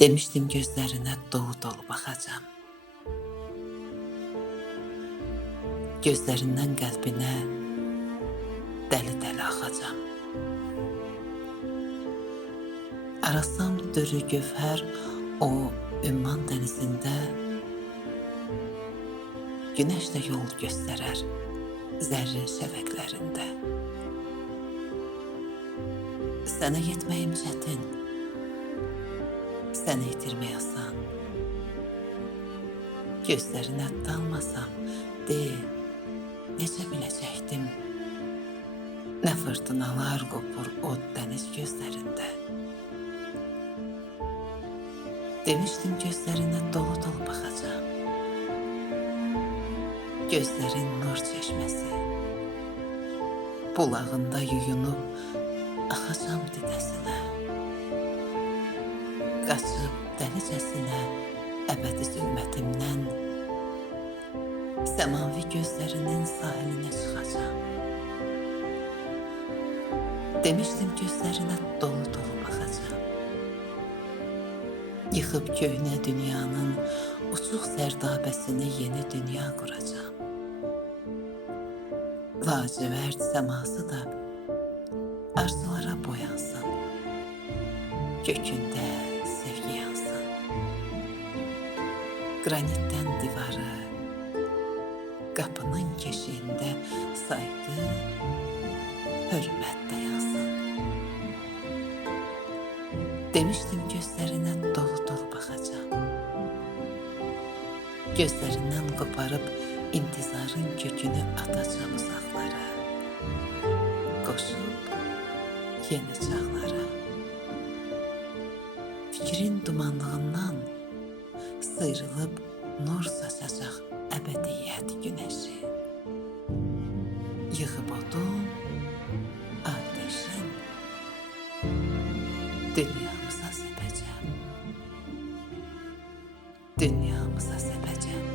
Demişdim gözlerine dolu dolu bakacağım. Gözlerinden kalbine deli deli akacağım. Arasam dürü gövher o ümman denizinde, güneş de yol gösterer zerre şefeklerinde. Sana yetmeyim çetin, seni yitirmeyəsən. Gözlerine dalmasam de, necə biləcəkdim, ne fırtınalar qopur o deniz gözlerinde. Demiştim gözlerine dolu dolu bakacağım. Gözlerin nur çeşmesi, bulağında yuyunup akacağım didesine. Qaçıb dəlicəsinə əbədi zülmətimdən səmavi gözlərinin sahiline çıxacağım. Demiştim gözlerine dolu dolu bakacağım. Yıxıb köhnə dünyanın uçuq sərdabəsini yeni dünya quracağım. Lacivert səması da arzulara boyansın. Gökündə sevgi yansın. Granitdən divarı, qapının keşiyində saygı, hörmət də yansın. Demiştim gözlerine dolu dolu bakacağım. Gözlerinden koparıp intizarın kökünü atacağım uzaklara. Koşup yeni çağlara. Fikrin dumanlığından sıyrılıp nur saçacak ebediyet güneşi. Yığıb odun, ateşin, dünyamıza sepeceğim. Dünyamıza sepeceğim.